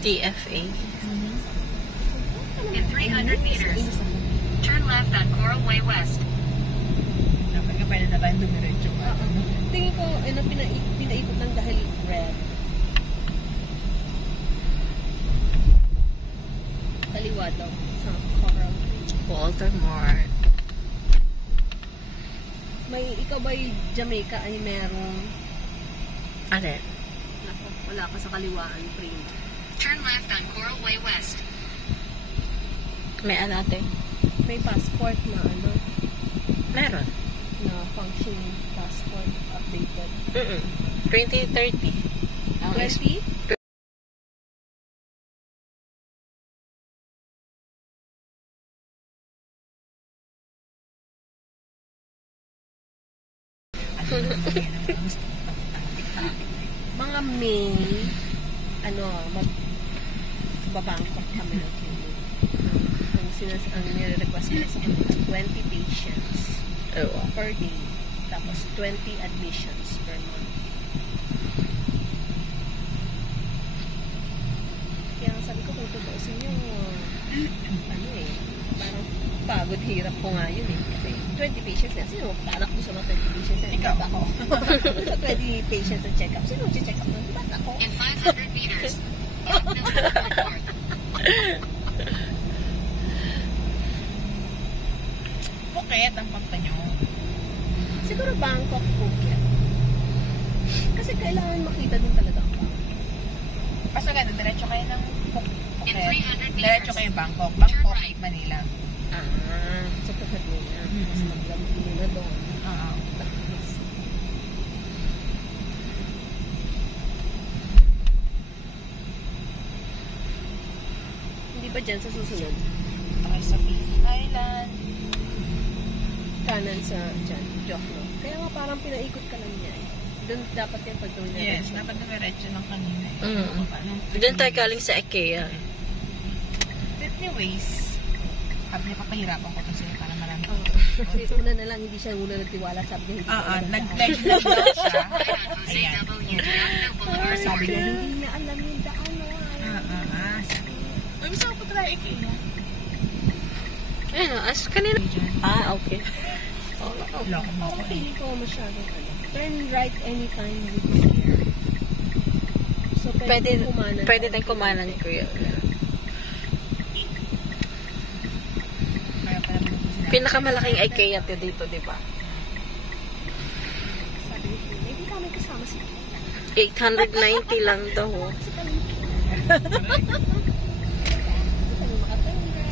DFA. In 300 meters, turn left on Coral Way West. Dapat nga pwede na ba yung dumiretso ka? Tingin ko, pinaikot ng dahil red. Kaliwa daw sa Coral. Walter Moore. Ikaw ba'y Jamaica ay merong... Ano? Nako, wala ka sa kaliwaan, prima. Turn left on Coral Way West. May ano ate? May passport na ano, Meron. na functioning passport updated. 2030. Ang 20? Mga May, magbabangkok kami ng clinic. Ang nire-request ko sa kanila, 20 patients Oo. per day. Tapos 20 admissions per month. Kaya sabi ko, kung tutuusin yung parang pagod, hirap ko nga yun eh. Kasi 20 patients na. Sino magpapanak mo sa mga 20 patients na? Ikaw. Ako. Sa 20 patients na check-up. Sino mag-check up nun? Diba ako? In 500 meters, north. Phuket ang punta nyo. Siguro Bangkok, Phuket. Kasi kailangan makita din talaga ako. Basta gano'n, diretso kayo ng In Phuket. 300 Diretso meters, kayo Bangkok. turn Bangkok, right. Manila. So kapag nila. Kasi maglampi nila doon. Oo. Hindi ba dyan sa susunod? Okay, sa Phi Island. Kanan sa dyan, Jokno. Kaya nga parang pinaikot ka lang niya eh. Doon dapat yung pagtuloy na. Yes, dapat diretso ng kanina eh. Doon tayo galing sa IKEA. Anyways, sabi niya, papahirapan ko to sa'yo para marami. Kasi una na lang, hindi siya una nagtiwala. Sabi niya, hindi Nag-ledge na daw siya. Jose Ayan. W. Diablo Boulevard Sabi North. niya, hindi niya alam yung daan. Sabi niya. Uy, gusto ko pala IKEA. Ayun, as kanina. Okay. Loko mo ako eh. Feeling ko masyadong turn right anytime you go here. So, Pwede tayong kumanan ko yun. Kaya pala mo Pinakamalaking IKEA dito, di ba? sabi ni Kim, hindi kami kasama si Kim. 890 lang daw. Kasi kami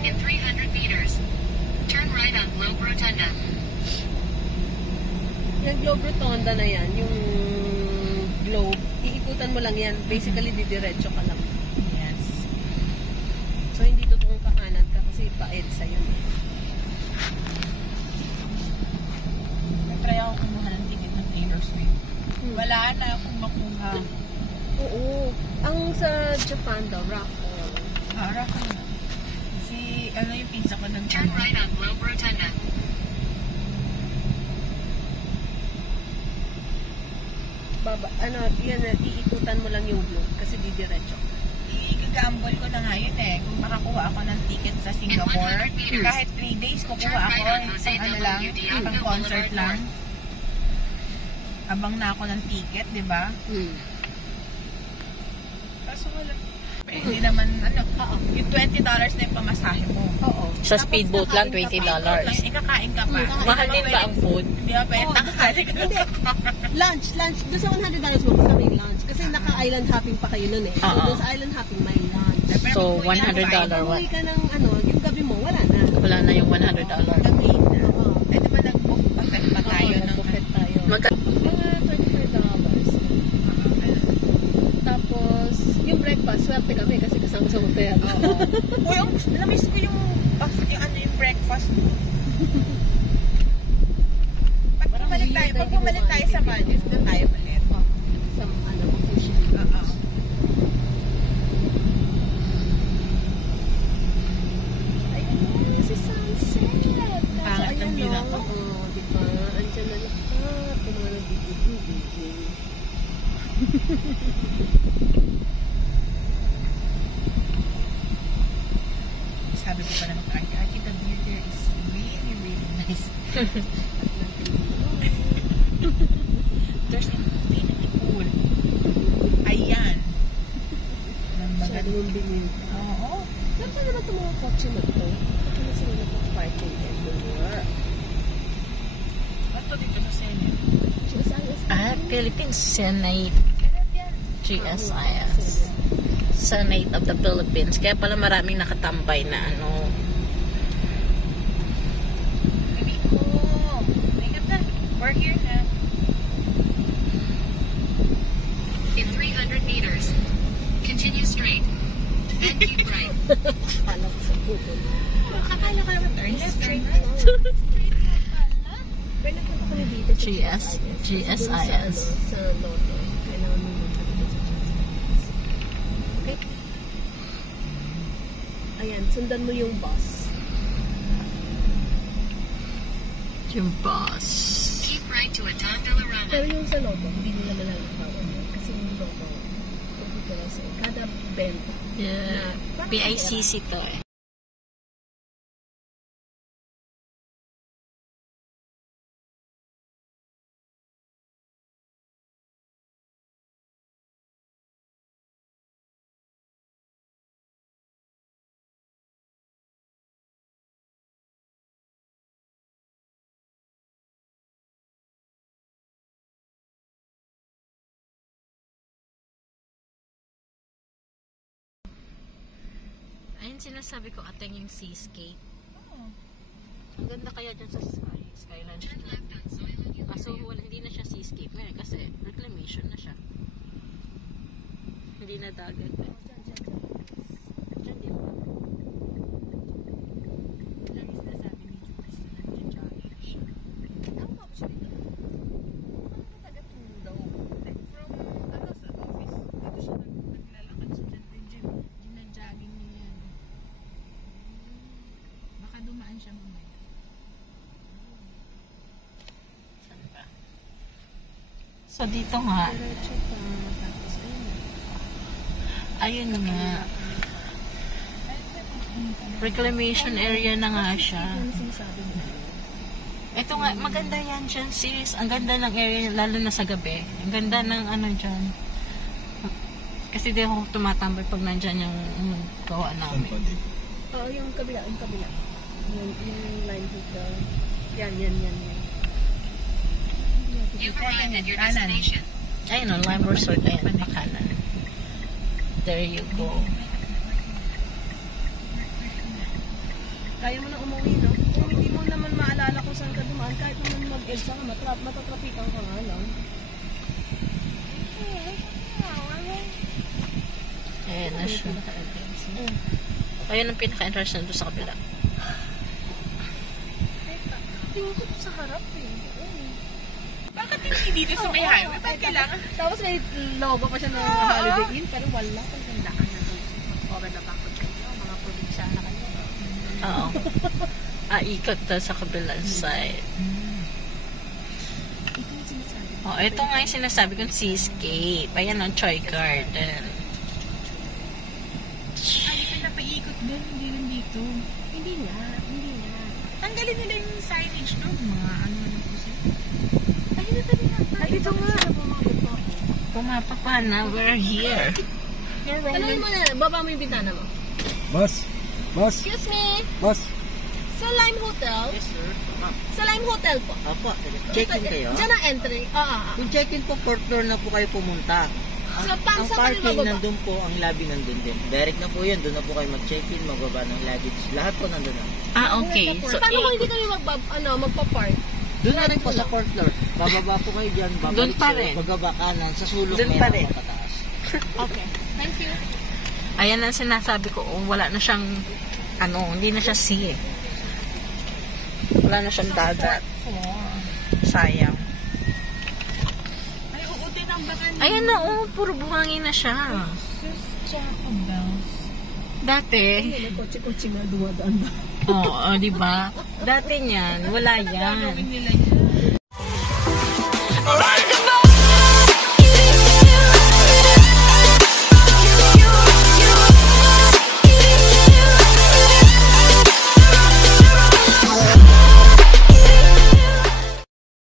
In 300 meters, turn right on Globe Rotunda. yung Globe Rotonda na yan, yung Globe, iikutan mo lang yan. Basically, didiretso ka lang. Yes. So, hindi totoong kakanan ka kasi pa-EDSA yun. Try ako kumuha ng ticket ng Taylor Swift. Wala na akong makuha. Oo. Ang sa Japan daw, raffle. Raffle na. Yung pinsa ko ng Turn right on Globe Rotunda. Yan, iikutan mo lang yung Globe kasi didiretso. Igagambol ko na nga yun eh. Kung makakuha ako ng ticket sa Singapore, kahit 3 days kukuha ako, pang concert lang. Abang na ako ng ticket, di ba? Kaso wala. Hindi naman, yung $20 na yung pamasahe mo. Oo. Sa speedboat lang, $20. Ikakain ka pa. Mahal din ba ang food? Hindi ba pwede tanghali ka? Lunch. Doon sa $100 mo kasama yung lunch. Kasi naka-island hopping pa kayo nun eh. So, doon sa island hopping may lunch. So, $100 Uwi ka ng yung gabi mo, wala na. Wala na yung $100. Gabi na. Eh, di ba nag-buffet pa tayo? Buffet tayo. Mga $25. Tapos, yung breakfast, swerte kami kasi kasama sa hotel. Oo. Uy, na-miss ko yung breakfast. Pag bumalik tayo sa Maldives, doon tayo ulit. Sa ano, officially. Oo. Ayun, si sunset. Pangit ng view na to. Oo, di ba? Andiyan na lahat. Yung mga nabibigil. Sabi ko pa naman kay Aki, the view there is really, really nice. There's an infinity pool. Ayan. Masyado yung bingin. Oo. Saan na ba itong mga kotse na ito? Saan na sila nag-parking everywhere? Ba't dito sa Senate? Philippines Senate. GSIS. Senate of the Philippines. Kaya pala maraming nakatambay na ano. Baby ko. Make up na. We're here na. In 300 meters, continue straight. Then keep right. Kala ko sa puto. Akala ka naman turn left, turn right. Pero nakita ko na dito sa GSIS. Sa Lotto. Kailangan mo magpunta sa GSIS. Okay? Ayan, sundan mo yung bus. Yung bus. Keep right to Atandala Pero Rama. yung sa Lotto, hindi nila malalakawan yun. Kasi yung Lotto, kada benta. Yeah. PICC to eh. Ayun sinasabi ko, ateng yung seascape. Oo. Ang ganda kaya dyan sa Skyline Turn Street. left on Zoila Kaso hindi na siya seascape ngayon kasi reclamation na siya. Hindi na dagat eh. Dyan din ba? Lagi sinasabi ni Jules na nag-jogging siya. Ang option ito. Ano ba taga-tundo? From, sa office. Dito siya naglalakad siya dyan. Gina-jogging niya yan. Baka dumaan siya mamaya. Saan ba? So dito nga, Diretso pa. Tapos ayun. ayun nga, reclamation area na nga siya. Ano sinasabi mo? Ito nga, maganda yan dyan sis. Ang ganda ng area, lalo na sa gabi. Ang ganda ng ano dyan. Kasi di ako tumatambay pag nandyan yung gawa namin. Oo, yung kabila. Yung line hotel. Yan. You arrived at your destination. Ayun o, Lime Resort. Ayan, makanan. There you go. Kaya mo na umuwi, no? Kung hindi mo naman maalala kung saan ka dumaan, kahit naman mag-EDSA ka, matatrapikan ka nga lang. Ayan na siya. Ayun ang pinaka-entrance na doon sa kabila. Tingin ko sa harap, eh. Bakit hindi dito sa may highway? Bakit kailangan? Tapos may logo pa siya ng Holiday Inn, pero wala. Pagkandaan na doon. Over the back kayo, mga probinsya na kayo. Oo. Ikot na sa kabilang side. Ito yung sinasabi. Oh, ito nga yung sinasabi kong seascape. Ayan ang Choi Garden. Ay, pinapaikot din. Hindi rin dito. Hindi nga. Tanggalin nila yung signage doon. Mga ano na po siya. Ay, dito nga. Pumapapa na, we're here. Tanongin mo na, baba mo yung bintana mo. Boss! Excuse me, Boss! sa Lime Hotel? Yes, sir. Sa Lime Hotel po. Opo, check-in kayo. Diyan ang entry. Kung check-in po, 4th floor na po kayo pumunta. So, Ang saan kami parking bababa? nandun po, ang lobby nandun din. Direct na po yun, doon na po kayo mag-check-in, magbaba ng luggage. Lahat po nandun na. Okay. So, Paano kung hindi kami magpa-park? Doon na rin po sa 4th floor. Bababa po kayo dyan, babalik Doon pa kayo, rin. pagbaba kanan, sa sulok Doon meron pa rin. patataas. Okay. Thank you. ayan ang sinasabi ko, wala na siyang, hindi na siya sea eh. Wala na siyang dagat. Sayang. Ay, oo din ang baka niya. Ayan na, puro buhangin na siya. Sus, Choco Bells. Dati, May kotse-kotse nga dumadaan ba? di ba? Dati niyan, wala yan. Gagawin nila